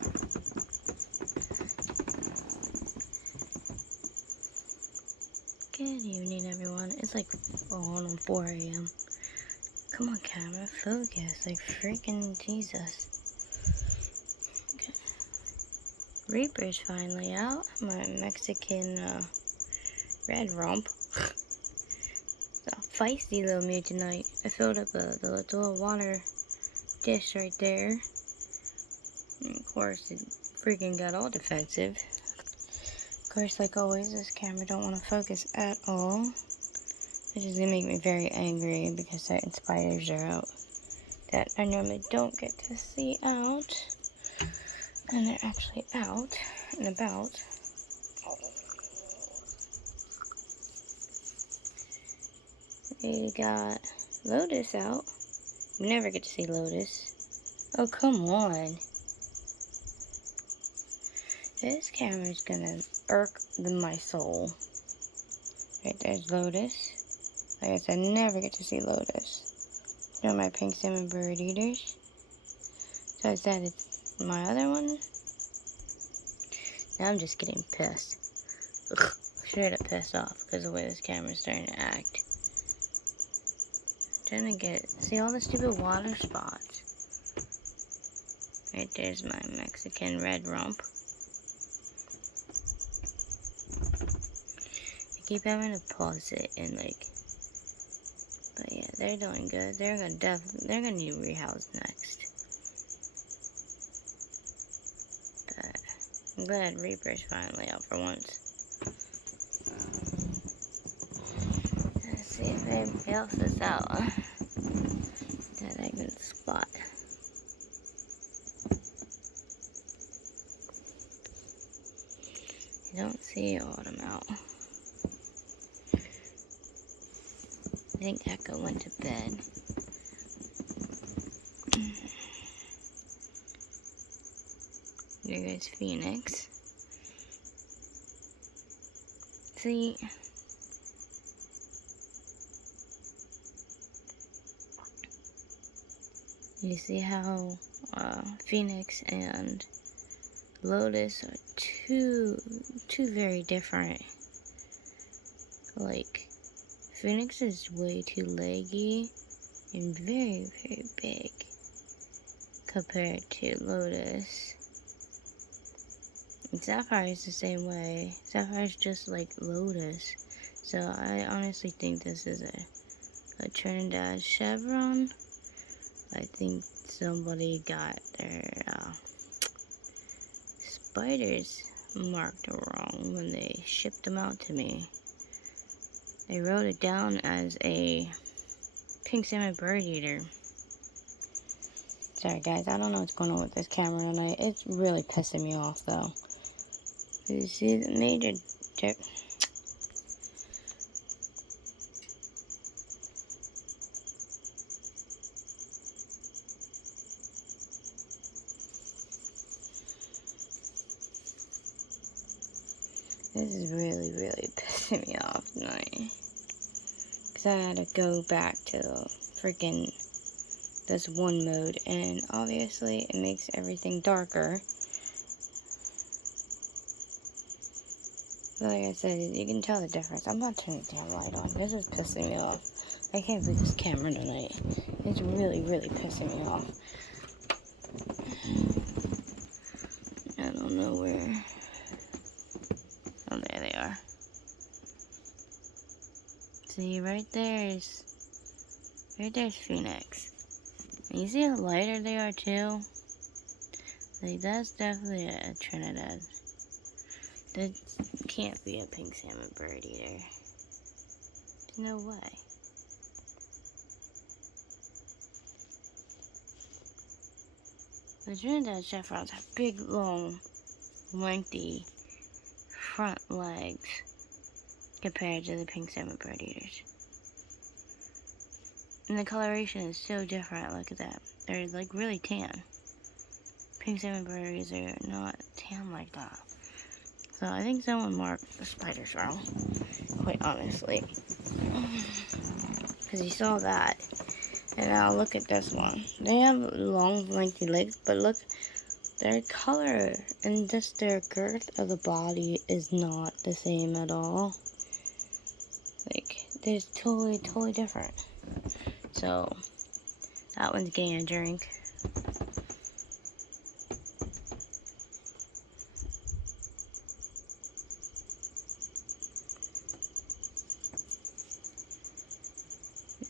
Good evening, everyone. It's like on 4 a.m. Come on, camera, focus. Like freaking Jesus. Okay. Reaper's finally out. My Mexican red rump. It's a feisty little mood tonight. I filled up the little water dish right there. And of course, it freaking got all defensive. Of course, like always, this camera don't want to focus at all. Which is going to make me very angry because certain spiders are out that I normally don't get to see out. And they're actually out and about. We got Lotus out. We never get to see Lotus. Oh, come on. This camera's gonna irk my soul. Right, there's Lotus. Like I said, never get to see Lotus. They're my pink salmon bird eaters. So is that it's my other one? Now I'm just getting pissed. Ugh, straight up pissed off because of the way this camera's starting to act. I'm trying to see all the stupid water spots. Right there's my Mexican red rump. I keep having to pause it and but yeah, they're doing good. They're gonna need rehoused next. But I'm glad Reaper's finally out for once. Let's see if anybody else is out that I can spot. I don't see Autumn out. I think Echo went to bed. There goes Phoenix. See, you see how Phoenix and Lotus are two very different. Like, Phoenix is way too leggy and very, very big compared to Lotus. And Sapphire is the same way. Sapphire is just like Lotus. So I honestly think this is a Trinidad chevron. I think somebody got their spiders marked wrong when they shipped them out to me. They wrote it down as a pink salmon bird eater. Sorry guys, I don't know what's going on with this camera tonight. It's really pissing me off though. You see the major tip. This is really, really pissing me off tonight. Because I had to go back to freaking this one mode. And obviously it makes everything darker. But like I said, you can tell the difference. I'm not turning the damn light on. This is pissing me off. I can't believe this camera tonight. It's really, really pissing me off. I don't know where. Oh, there they are. See, right there's Phoenix. And you see how lighter they are too? Like, that's definitely a Trinidad. That can't be a pink salmon bird eater. There's no way. The Trinidad chevrons have big, long, lengthy front legs compared to the pink salmon bird eaters. And the coloration is so different. Look at that. They're like really tan. Pink salmon bird eaters are not tan like that. So I think someone marked the spiders wrong, quite honestly. Because you saw that. And now look at this one. They have long, lengthy legs, but look their color and just their girth of the body is not the same at all. Like, they're totally different. So, that one's getting a drink.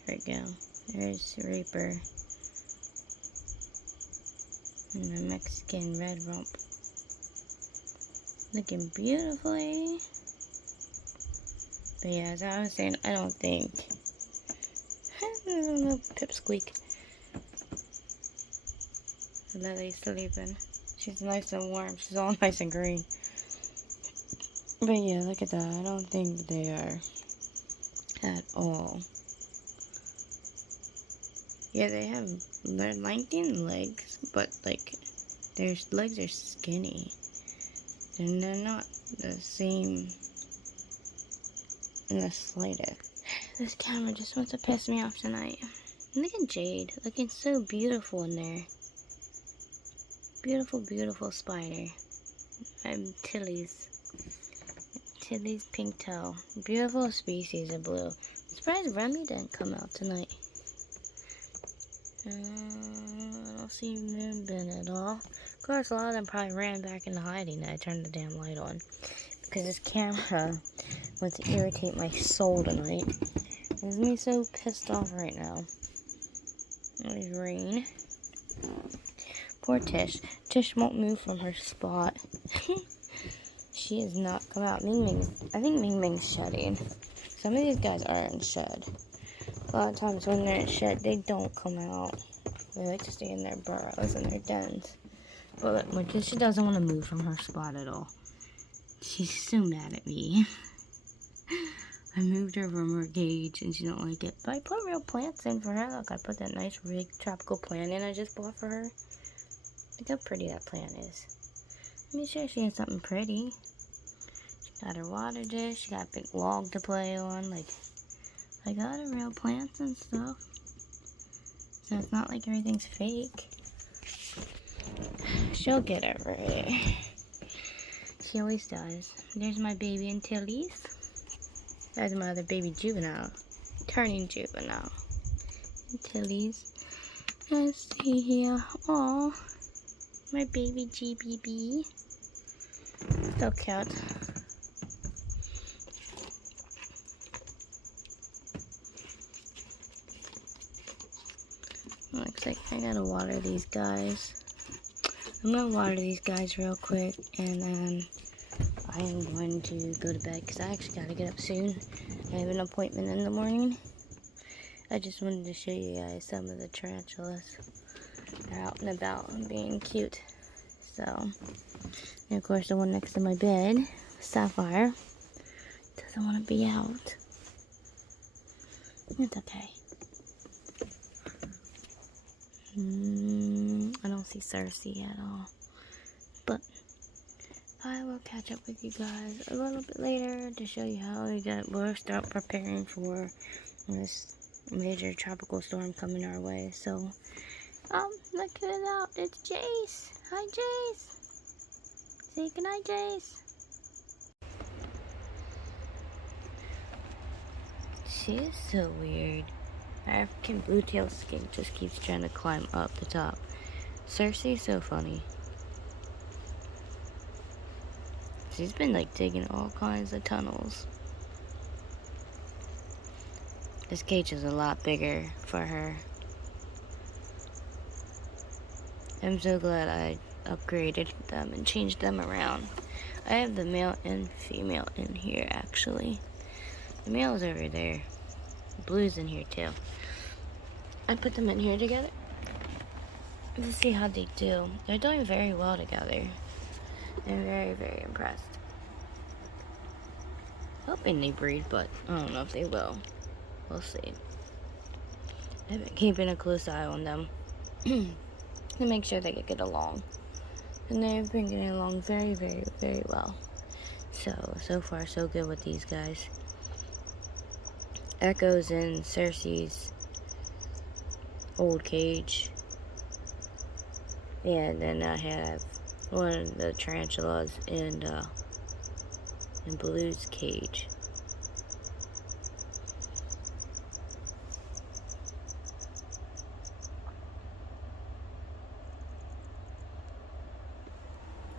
There we go. There's Reaper. And the Mexican red rump. Looking beautifully. But yeah, as I was saying, I don't think. Little pipsqueak. Lily's sleeping. She's nice and warm. She's all nice and green. But yeah, look at that. I don't think they are at all. Yeah, they're lengthened legs, but like their legs are skinny. And they're not the same in the slightest. This camera just wants to piss me off tonight. Look at Jade, looking so beautiful in there. Beautiful spider. I'm Tilly's pink toe. Beautiful species of blue. I'm surprised Remy didn't come out tonight. I don't see Moonbin at all. Of course, a lot of them probably ran back into hiding and I turned the damn light on. Because this camera wants to irritate my soul tonight. It has me so pissed off right now. There's Rain. Poor Tish. Tish won't move from her spot. She has not come out. I think Ming Ming's shedding. Some of these guys are in shed. A lot of times when they're in shed, they don't come out. They like to stay in their burrows and their dens. But she doesn't want to move from her spot at all. She's so mad at me. I moved her from her cage and she don't like it. But I put real plants in for her. Look, I put that nice big tropical plant in I just bought for her. Look how pretty that plant is. Let me show she has something pretty. She got her water dish. She got a big log to play on. Like, I got her real plants and stuff. So it's not like everything's fake. She'll get over it. She always does. There's my baby Antilles. That's my other baby juvenile. Turning juvenile. Antilles. Let's see here. Aw. My baby GBB. So cute. Looks like I gotta water these guys. I'm gonna water these guys real quick and then I am going to go to bed because I actually gotta get up soon. I have an appointment in the morning. I just wanted to show you guys some of the tarantulas. They're out and about and being cute. So, and of course the one next to my bed, Sapphire, doesn't want to be out. It's okay. I don't see Cersei at all. But I will catch up with you guys a little bit later to show you how we'll start preparing for this major tropical storm coming our way. So, look at it out. It's Jace. Hi, Jace. Say goodnight, Jace. She is so weird. African blue-tailed skink just keeps trying to climb up the top. Cersei's so funny. She's been like digging all kinds of tunnels. This cage is a lot bigger for her. I'm so glad I upgraded them and changed them around. I have the male and female in here actually. The male is over there. The blue's in here too. I put them in here together to see how they do. They're doing very well together. I'm very impressed. Hoping they breed, but I don't know if they will. We'll see. I've been keeping a close eye on them to make sure they get along. And they've been getting along very well. So far so good with these guys. Echo's in Cersei's old cage. Yeah, and then I have one of the tarantulas in Blue's cage.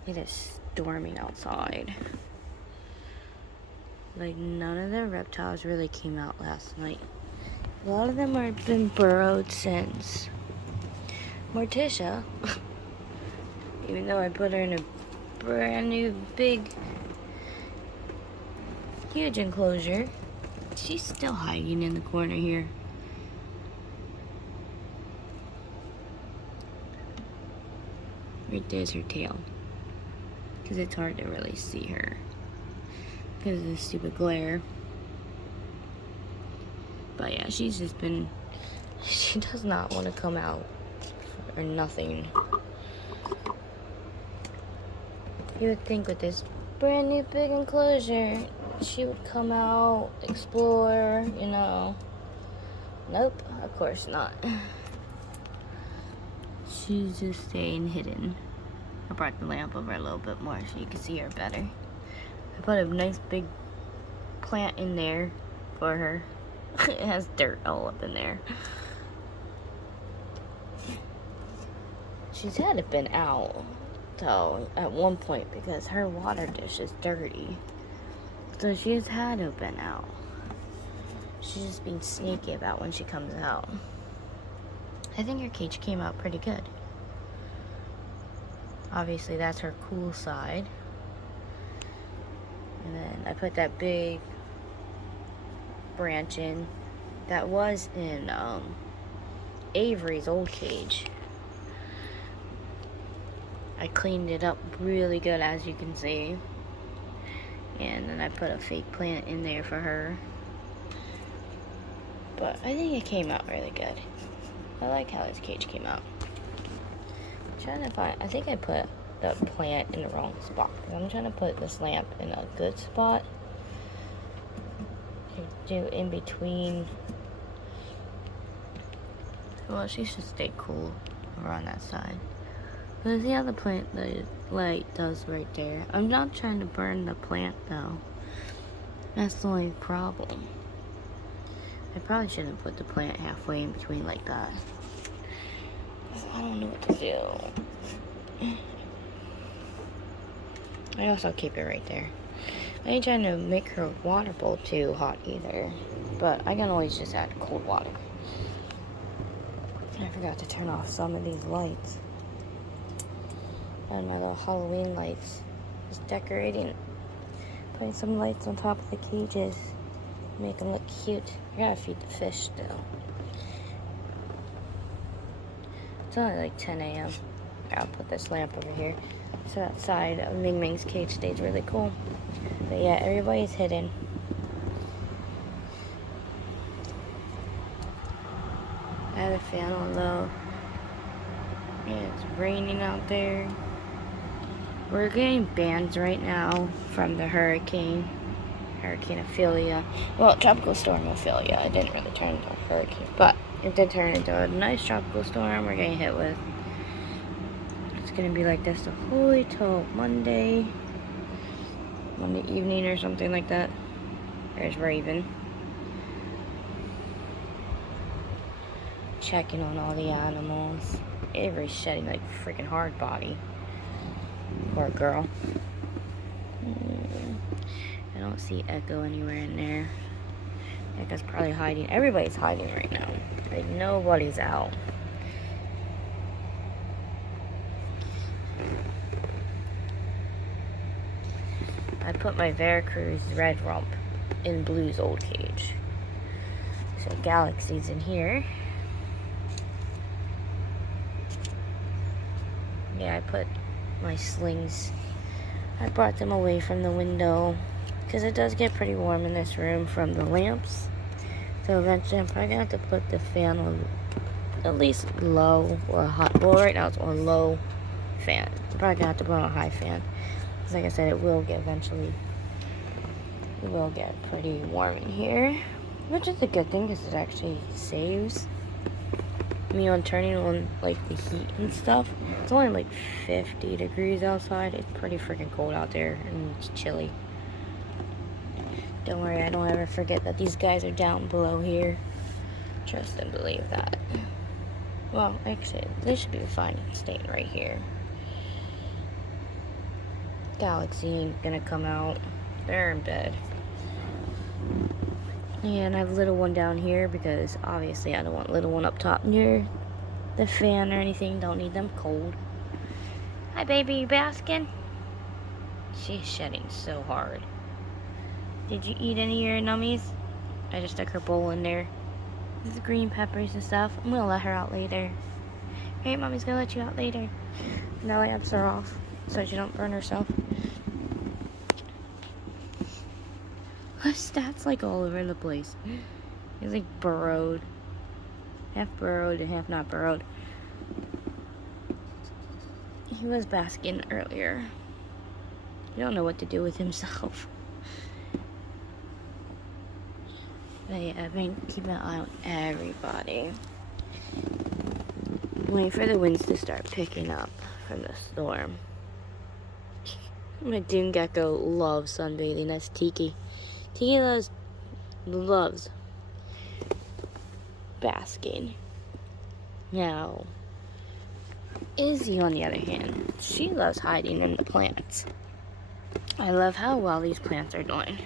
It is storming outside. Like, none of the reptiles really came out last night. A lot of them have been burrowed since. Morticia, even though I put her in a brand new big, huge enclosure, she's still hiding in the corner here. Right there's her tail. Because it's hard to really see her because of the stupid glare. But yeah, she's just been, she does not want to come out or nothing. You would think with this brand new big enclosure, she would come out, explore, you know. Nope, of course not. She's just staying hidden. I brought the lamp over a little bit more so you can see her better. I put a nice big plant in there for her. It has dirt all up in there. She's had it been out though at one point because her water dish is dirty. So she's had to been out. She's just being sneaky about when she comes out. I think her cage came out pretty good. Obviously that's her cool side. And then I put that big branch in that was in Avery's old cage. I cleaned it up really good, as you can see. And then I put a fake plant in there for her. But I think it came out really good. I like how this cage came out. I'm trying to find, I think I put the plant in the wrong spot. I'm trying to put this lamp in a good spot. To do in between. Well, she should stay cool over on that side. There's the other plant the light does right there. I'm not trying to burn the plant though. That's the only problem. I probably shouldn't put the plant halfway in between like that. I don't know what to do. I also keep it right there. I ain't trying to make her water bowl too hot either. But I can always just add cold water. I forgot to turn off some of these lights. And my little Halloween lights. Just decorating. Putting some lights on top of the cages. Make them look cute. I gotta feed the fish still. It's only like 10 a.m. I'll put this lamp over here. So that side of Ming Ming's cage stays really cool. But yeah, everybody's hidden. I have a fan on low. Yeah, it's raining out there. We're getting bans right now from the hurricane. Hurricane Ophelia. Well, tropical storm Ophelia. It didn't really turn into a hurricane, but it did turn into a nice tropical storm we're getting hit with. It's gonna be like this the whole way till Monday evening or something like that. There's Raven. Checking on all the animals. Avery's shedding like freaking hard body. Poor girl. I don't see Echo anywhere in there. Echo's probably hiding. Everybody's hiding right now. Like, nobody's out. I put my Veracruz red rump in Blue's old cage. So Galaxy's in here. Yeah, I put my slings. I brought them away from the window because it does get pretty warm in this room from the lamps. So eventually I'm probably gonna have to put the fan on at least low or hot. Well, right now it's on low fan. I'm probably gonna have to put on a high fan. Because like I said, it will get pretty warm in here. Which is a good thing because it actually saves me on turning on like the heat and stuff. It's only like 50 degrees outside. It's pretty freaking cold out there and it's chilly. Don't worry, I don't ever forget that these guys are down below here. Trust and believe that. Well, actually, they should be fine staying right here. Galaxy ain't gonna come out. They're in bed. And I have little one down here because obviously I don't want little one up top near the fan or anything. Don't need them cold. Hi, baby, you basking? She's shedding so hard. Did you eat any of your nummies? I just stuck her bowl in there. There's the green peppers and stuff. I'm gonna let her out later. Hey, mommy's gonna let you out later. Now the lamps are off so she don't burn herself. Her stats like all over the place. He's like burrowed. Half burrowed and half not burrowed. He was basking earlier. He don't know what to do with himself. But yeah, I've been keeping an eye on everybody. Waiting for the winds to start picking up from the storm. My dune gecko loves sunbathing. That's Tiki. Tiki loves basking. Now, Izzy, on the other hand, she loves hiding in the plants. I love how well these plants are doing.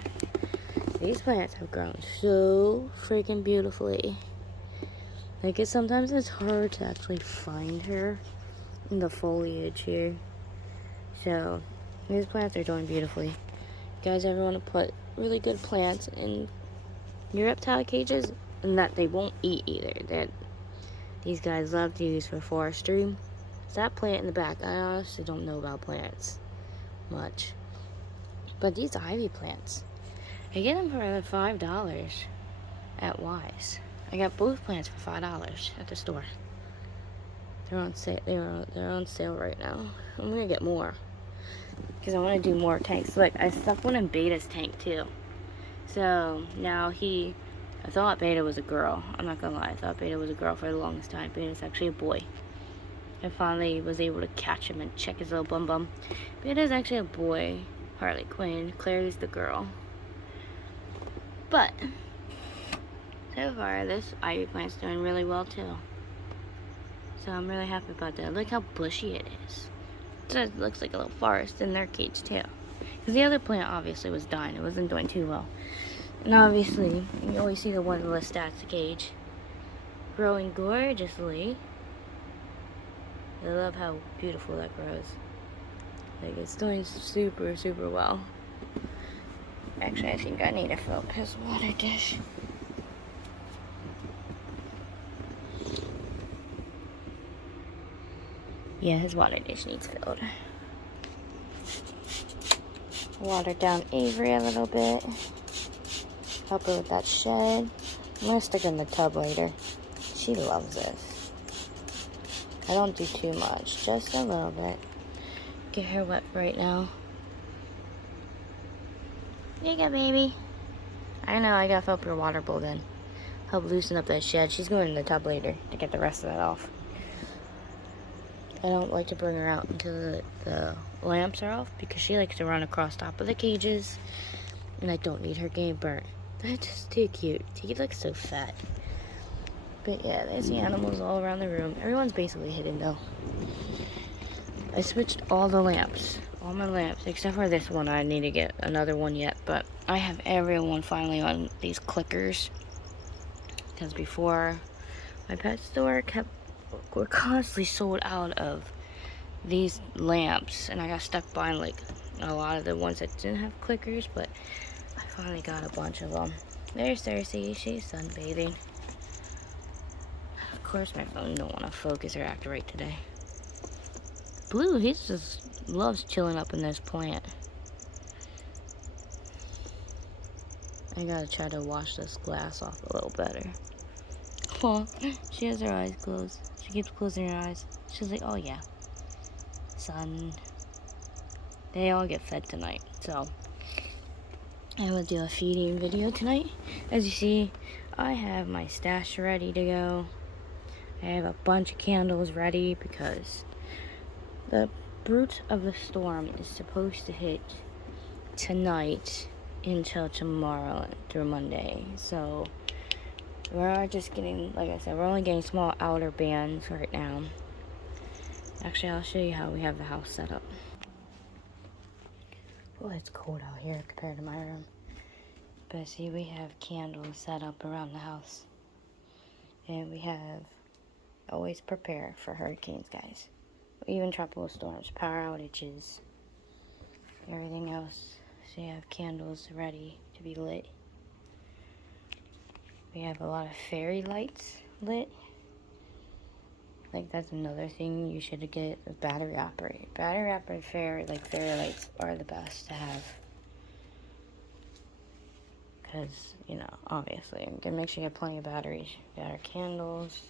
These plants have grown so freaking beautifully. Like, sometimes it's hard to actually find her in the foliage here. So, these plants are doing beautifully. You guys ever want to put really good plants in your reptile cages and that they won't eat either, that these guys love to use for forestry? It's that plant in the back. I honestly don't know about plants much. But these ivy plants, I get them for like $5 at Wise. I got both plants for $5 at the store. They're on sale. They're on sale right now. I'm gonna get more because I want to do more tanks. Look, I stuck one in Beta's tank too. So now I thought Beta was a girl. I'm not gonna lie. I thought Beta was a girl for the longest time. Beta's actually a boy. I finally was able to catch him and check his little bum bum. Beta's actually a boy. Harley Quinn. Clary's the girl. But so far, this ivy plant's doing really well too. So I'm really happy about that. Look how bushy it is. It looks like a little forest in their cage too. Because the other plant obviously was dying. It wasn't doing too well. And obviously, you always see the one in the stats cage growing gorgeously. I love how beautiful that grows. Like, it's doing super, super well. Actually, I think I need to fill up his water dish. Yeah, his water dish needs filled. Water down Avery a little bit. Help her with that shed. I'm gonna stick her in the tub later. She loves this. I don't do too much, just a little bit. Get her wet right now. There you go, baby. I know, I gotta fill up your water bowl then. Help loosen up that shed. She's going in the tub later to get the rest of that off. I don't like to bring her out until the lamps are off because she likes to run across top of the cages and I don't need her getting burnt. That's just too cute. He looks so fat. But yeah, there's the animals all around the room. Everyone's basically hidden though. I switched all the lamps. All my lamps, except for this one. I need to get another one yet, but I have everyone finally on these clickers. Because before, my pet store were constantly sold out of these lamps, and I got stuck buying like a lot of the ones that didn't have clickers, but I finally got a bunch of them. There's Cersei, she's sunbathing. Of course my phone don't want to focus or act right today. Blue, he just loves chilling up in this plant. I gotta try to wash this glass off a little better. Oh, she has her eyes closed. She keeps closing her eyes. She's like, oh yeah, sun. They all get fed tonight, so I will do a feeding video tonight. As you see, I have my stash ready to go. I I have a bunch of candles ready because the brunt of the storm is supposed to hit tonight until tomorrow through Monday. So we're just getting, like I said, we're only getting small outer bands right now. Actually, I'll show you how we have the house set up. Oh, it's cold out here compared to my room. But see, we have candles set up around the house. And we have always prepare for hurricanes, guys. Even tropical storms, power outages, everything else. So you have candles ready to be lit. We have a lot of fairy lights lit. Like, that's another thing you should get a battery operated. Battery operated fairy lights are the best to have. Because, you know, obviously, you gotta make sure you have plenty of batteries. We got our candles.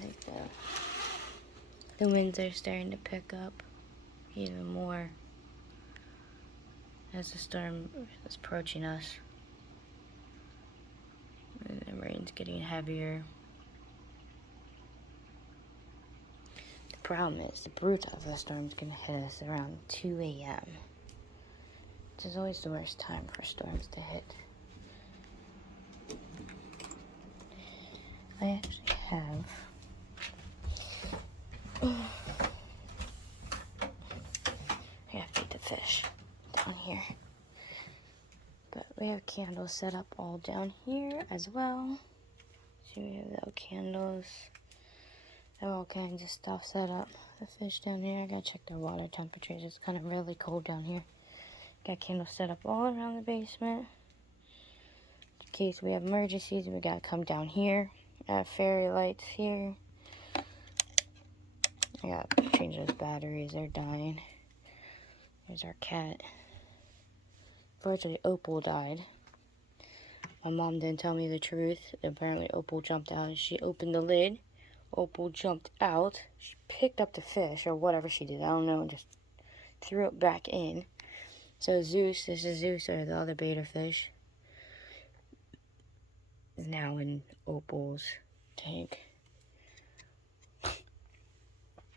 Like the winds are starting to pick up even more as the storm is approaching us. And the rain's getting heavier. The problem is the brunt of the storm is going to hit us around 2 a.m. which is always the worst time for storms to hit. I actually have I have to eat the fish down here. But we have candles set up all down here as well. So we have the candles. I have all kinds of stuff set up. The fish down here. I gotta check their water temperatures. It's kind of really cold down here. Got candles set up all around the basement. In case we have emergencies, we gotta come down here. I have fairy lights here. I gotta change those batteries. They're dying. There's our cat. Unfortunately, Opal died. My mom didn't tell me the truth. Apparently, Opal jumped out. She opened the lid. Opal jumped out. She picked up the fish, or whatever she did. I don't know. And just threw it back in. So Zeus, this is Zeus, or the other beta fish, is now in Opal's tank.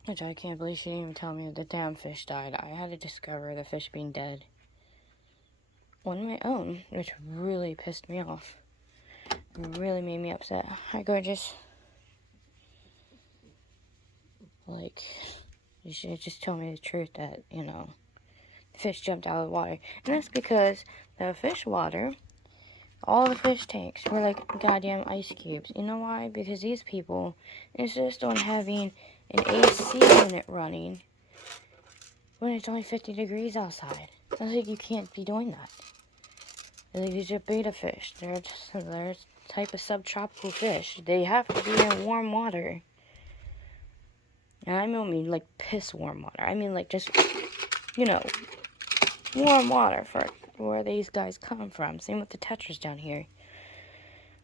Which I can't believe she didn't even tell me that the damn fish died. I had to discover the fish being dead on my own, which really pissed me off. It really made me upset. Hi, gorgeous. Like, you should just tell me the truth that, you know, the fish jumped out of the water. And that's because the fish water, all the fish tanks were like goddamn ice cubes. You know why? Because these people insist on having an AC unit running when it's only 50 degrees outside. I think you can't be doing that. Like, these are beta fish. They're a type of subtropical fish. They have to be in warm water. And I don't mean like piss warm water. I mean like just, you know, warm water for where these guys come from. Same with the tetras down here.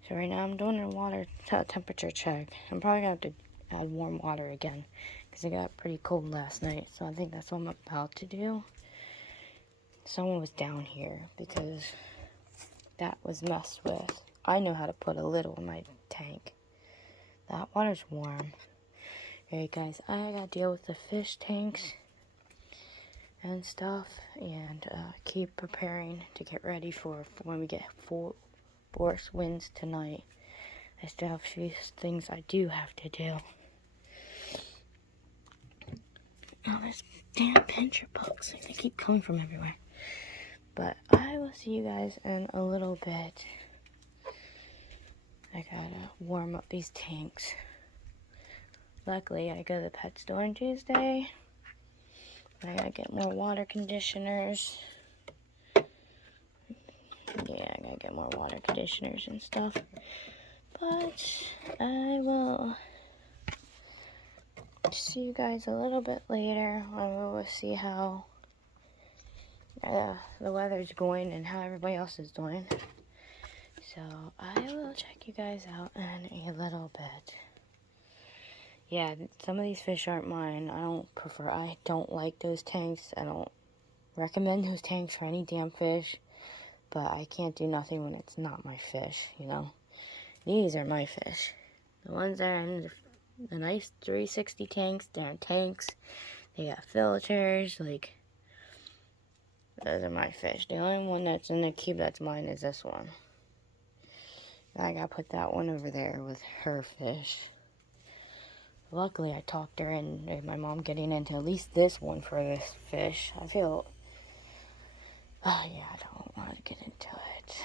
So right now I'm doing a water temperature check. I'm probably going to have to add warm water again because it got pretty cold last night. So I think that's what I'm about to do. Someone was down here because that was messed with. I know how to put a lid on my tank. That water's warm. Alright guys, I gotta deal with the fish tanks and stuff and keep preparing to get ready for when we get full force winds tonight. I still have a few things I do have to do. Oh, there's damn pincher bugs. They keep coming from everywhere. But I will see you guys in a little bit. I gotta warm up these tanks. Luckily, I go to the pet store on Tuesday. I gotta get more water conditioners. Yeah, I gotta get more water conditioners and stuff. But I will see you guys a little bit later. I will see how the weather's going and how everybody else is doing. So I will check you guys out in a little bit. Yeah, some of these fish aren't mine. I don't like those tanks. I don't recommend those tanks for any damn fish. but I can't do nothing when it's not my fish, you know. These are my fish. The ones that are in the nice 360 tanks, they're in tanks. They got filters, like, those are my fish. The only one that's in the cube that's mine is this one. I gotta put that one over there with her fish. Luckily, I talked her in, my mom getting into at least this one for this fish. I feel, oh yeah, I don't want to get into it.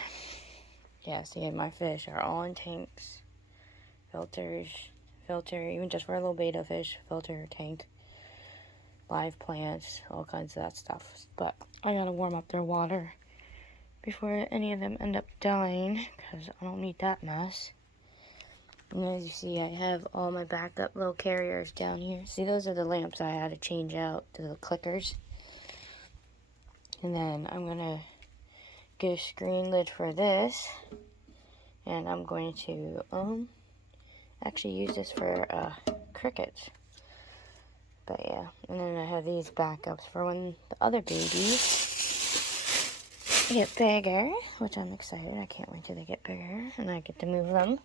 Yeah, see, my fish are all in tanks. Filters, filter, even just for a little beta fish, filter, tank, live plants, all kinds of that stuff. But I gotta warm up their water before any of them end up dying, because I don't need that mess. And as you see, I have all my backup little carriers down here. See, those are the lamps I had to change out to the clickers. And then I'm going to get a screen lid for this. And I'm going to actually use this for crickets. But yeah, and then I have these backups for when the other babies get bigger, which I'm excited. I can't wait till they get bigger and I get to move them.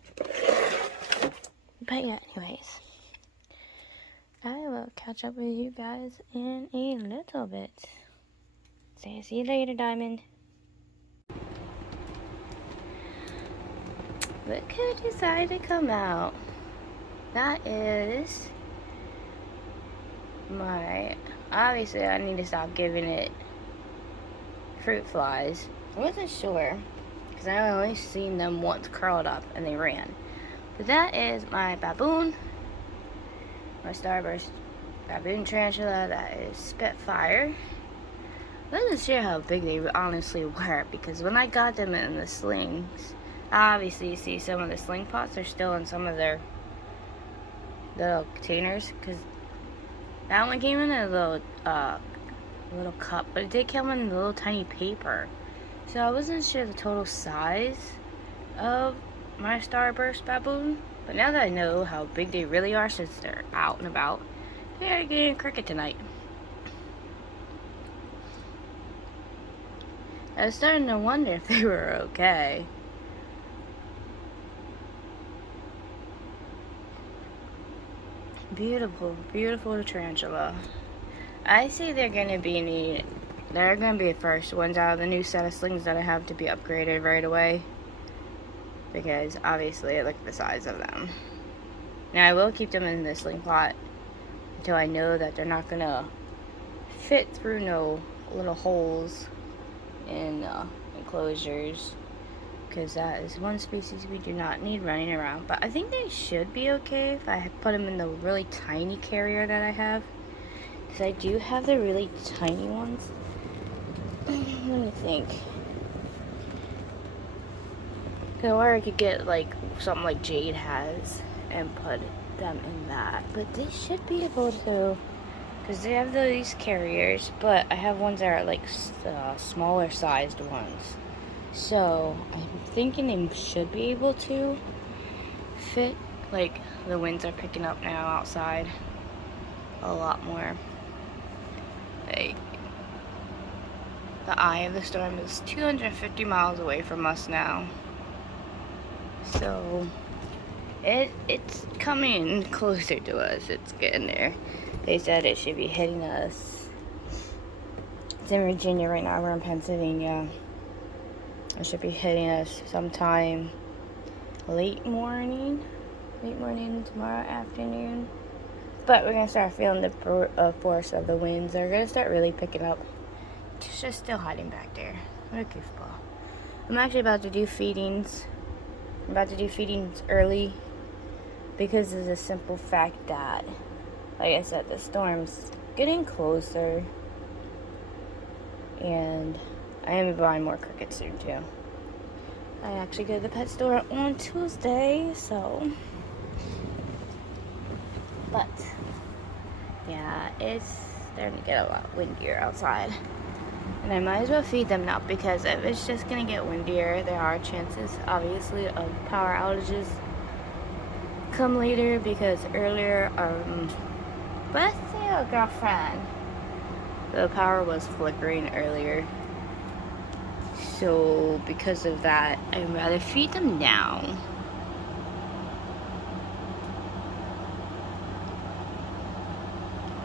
But yeah, anyways, I will catch up with you guys in a little bit. Say, see you later, Diamond. Look who decided to come out. That is my, obviously I need to stop giving it fruit flies. I wasn't sure, because I only seen them once curled up and they ran. But that is my baboon, my starburst baboon tarantula. That is Spitfire. I wasn't sure how big they honestly were, because when I got them in the slings, obviously you see some of the sling pots are still in some of their little containers, because that one came in a little cup, but it did come in a little tiny paper. So I wasn't sure the total size of my starburst baboon, but now that I know how big they really are since they're out and about, they're getting a cricket tonight. I was starting to wonder if they were okay. Beautiful, beautiful tarantula. I see they're gonna be the first ones out of the new set of slings that I have to be upgraded right away, because obviously I look at the size of them. Now I will keep them in the sling pot until I know that they're not gonna fit through no little holes in enclosures, because that is one species we do not need running around. But I think they should be okay if I put them in the really tiny carrier that I have, because I do have the really tiny ones. Let me think. Or I could get like something like Jade has and put them in that. But they should be able to, because they have these carriers, but I have ones that are like smaller sized ones. So I'm thinking they should be able to fit. Like, the winds are picking up now outside a lot more. Like, the eye of the storm is 250 miles away from us now. So it's coming closer to us. It's getting there. They said it should be hitting us. It's in Virginia right now. We're in Pennsylvania. It should be hitting us sometime late morning tomorrow afternoon. But we're gonna start feeling the force of the winds. They're gonna start really picking up. It's just still hiding back there. What a goofball. I'm actually about to do feedings. I'm about to do feedings early, because of the simple fact that, like I said, the storm's getting closer, and I am buying more crickets soon too. I actually go to the pet store on Tuesday, so, but yeah, it's starting to get a lot windier outside, and I might as well feed them now, because if it's just gonna get windier, there are chances, obviously, of power outages come later, because earlier, let's see, oh, girlfriend, the power was flickering earlier, So because of that, I'd rather feed them now.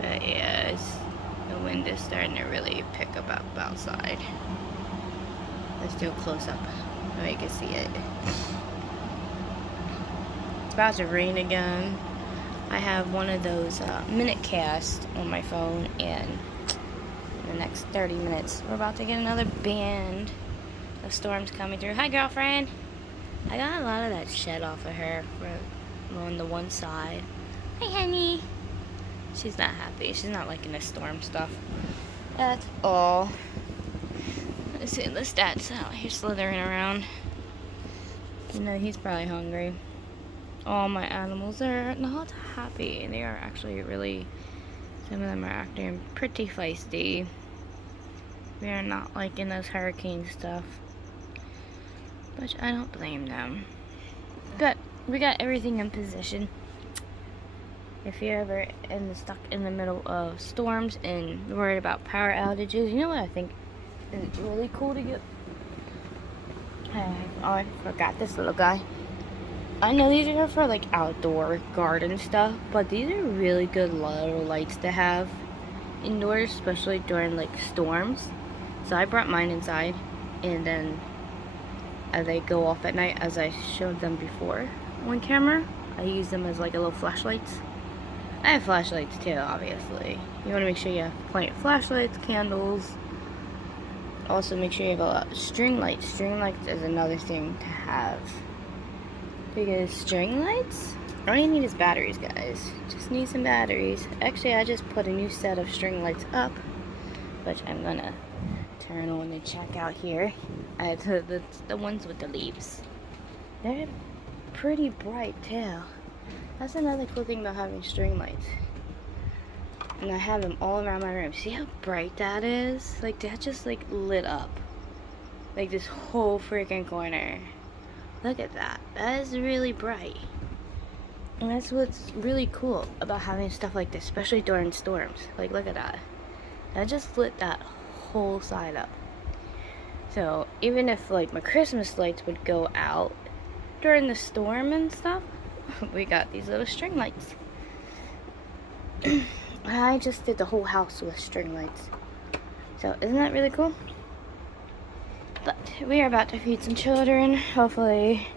But yeah, the wind is starting to really pick up outside. Let's do a close up so you can see it. It's about to rain again. I have one of those minute casts on my phone, and in the next 30 minutes, we're about to get another band of storms coming through. Hi, girlfriend. I got a lot of that shed off of her on the one side. Hi, honey. She's not happy. She's not liking the storm stuff. That's all. Let's see, the stats out here slithering around. You know, he's probably hungry. All my animals are not happy. They are actually really, some of them are acting pretty feisty. We are not liking this hurricane stuff, which I don't blame them. But we got everything in position. If you're ever stuck in the middle of storms and worried about power outages, you know what I think is really cool to get? I forgot this little guy. I know these are for like outdoor garden stuff, but these are really good little lights to have indoors, especially during like storms. So I brought mine inside, and then as they go off at night, as I showed them before on camera, I use them as like a little flashlights. I have flashlights too, obviously. You want to make sure you have plenty of flashlights, candles. Also make sure you have a lot of string lights. String lights is another thing to have. Because string lights, all you need is batteries, guys. Just need some batteries. Actually, I just put a new set of string lights up, which I'm gonna turn on and check out here. The ones with the leaves. They're pretty bright too. That's another cool thing about having string lights. And I have them all around my room. See how bright that is? Like, that just like lit up. Like this whole freaking corner. Look at that. That is really bright. And that's what's really cool about having stuff like this, especially during storms. Like, look at that. That just lit that whole side up. So, even if like my Christmas lights would go out during the storm and stuff, we got these little string lights. I just did the whole house with string lights. So, isn't that really cool? But we are about to feed some children. Hopefully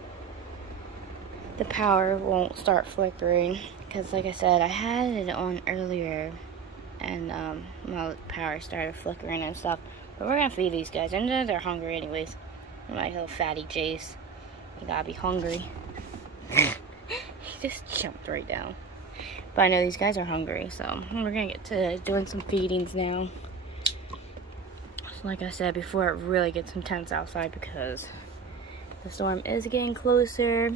the power won't start flickering, because like I said, I had it on earlier and my power started flickering and stuff. But we're gonna feed these guys. I know they're hungry anyways. My little fatty Jace. You gotta be hungry. He just jumped right down. But I know these guys are hungry, so we're gonna get to doing some feedings now. Like I said before, it really gets intense outside because the storm is getting closer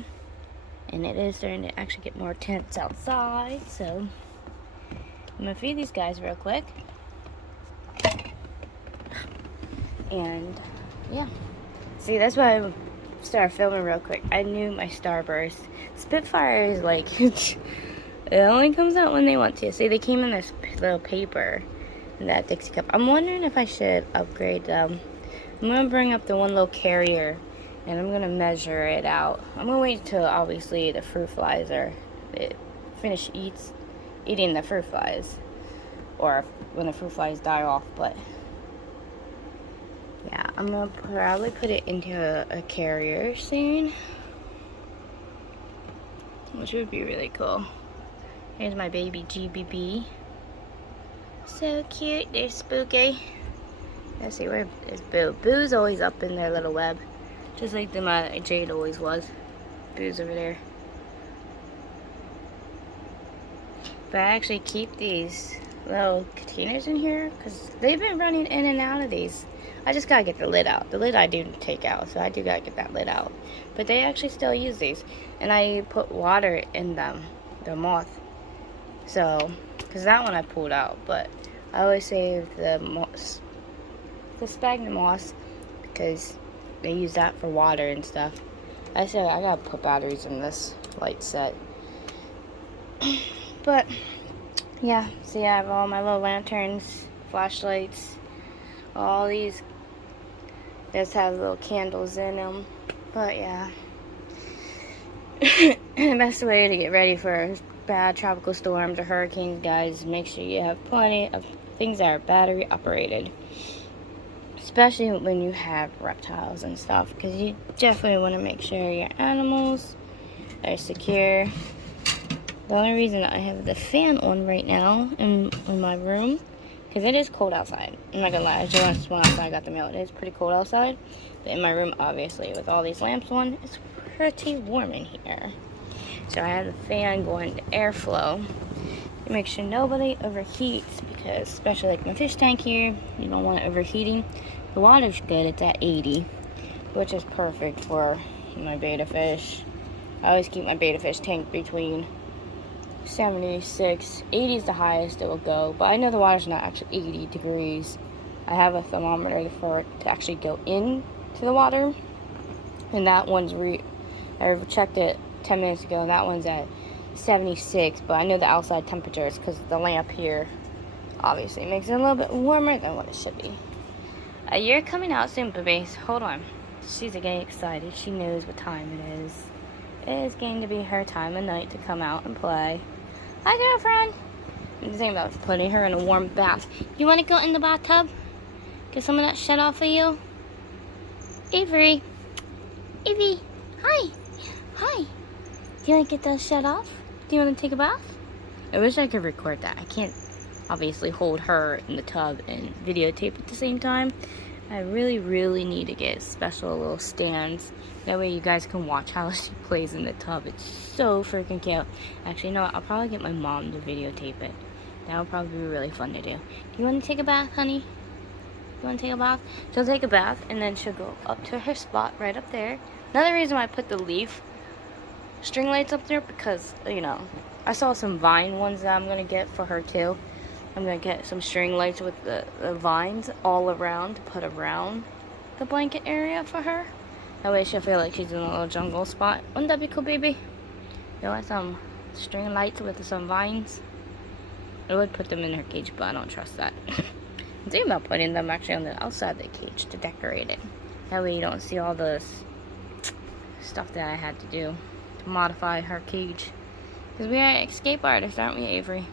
and it is starting to actually get more tense outside. So I'm gonna feed these guys real quick. And yeah, see, that's why I started filming real quick. I knew my starburst. Spitfire is like it only comes out when they want to. See, they came in this little paper, that Dixie cup. I'm wondering if I should upgrade them. I'm gonna bring up the one little carrier and I'm gonna measure it out. I'm gonna wait till obviously the fruit flies are finish eating the fruit flies, or when the fruit flies die off. But yeah, I'm gonna probably put it into a carrier soon, which would be really cool. Here's my baby GBB. So cute. They're spooky. Let's see, where is Boo? Boo's always up in their little web, just like the Jade always was. Boo's over there. But I actually keep these little containers in here because they've been running in and out of these. I just gotta get the lid out. The lid I do take out, so I do gotta get that lid out. But they actually still use these, and I put water in them, the moth. So, because that one I pulled out, but I always save the moss, the sphagnum moss, because they use that for water and stuff. I said I gotta put batteries in this light set. But yeah, see, I have all my little lanterns, flashlights, all these This has little candles in them. But yeah. The best way to get ready for bad tropical storms or hurricanes, guys, make sure you have plenty of things that are battery operated. Especially when you have reptiles and stuff, because you definitely want to make sure your animals are secure. The only reason I have the fan on right now in my room, because it is cold outside. I'm not gonna lie, I just went outside, I got the mail. It is pretty cold outside, but in my room, obviously, with all these lamps on, it's pretty warm in here. So I have the fan going to airflow to make sure nobody overheats, because especially like my fish tank here, you don't want it overheating. The water's good, it's at 80, which is perfect for my betta fish. I always keep my betta fish tank between 76, 80 is the highest it will go, but I know the water's not actually 80 degrees. I have a thermometer for it to actually go into the water, and that one's I checked it 10 minutes ago, and that one's at 76, but I know the outside temperature is because the lamp here obviously makes it a little bit warmer than what it should be. You're coming out soon, babies. Hold on. She's getting excited. She knows what time it is. It is going to be her time of night to come out and play. Hi, girlfriend. I'm thinking about putting her in a warm bath. You want to go in the bathtub? Get some of that shut off of you? Avery. Evie. Hi. Hi. Do you want to get that shut off? Do you want to take a bath? I wish I could record that. I can't obviously hold her in the tub and videotape at the same time. I really need to get special little stands. That way you guys can watch how she plays in the tub. It's so freaking cute. Actually, you know what? I'll probably get my mom to videotape it. That would probably be really fun to do. Do you want to take a bath, honey? You want to take a bath? She'll take a bath, and then she'll go up to her spot right up there. Another reason why I put the leaf string lights up there, because, you know, I saw some vine ones that I'm going to get for her, too. I'm going to get some string lights with the vines all around to put around the blanket area for her. That way she'll feel like she's in a little jungle spot. Wouldn't that be cool, baby? You want some string lights with some vines? I would put them in her cage, but I don't trust that. I'm thinking about putting them actually on the outside of the cage to decorate it. That way you don't see all the stuff that I had to do to modify her cage. Because we are escape artists, aren't we, Avery?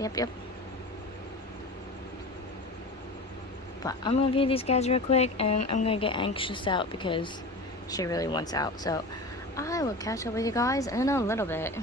Yep. But I'm going to feed these guys real quick, and I'm going to get anxious out because she really wants out. So I will catch up with you guys in a little bit.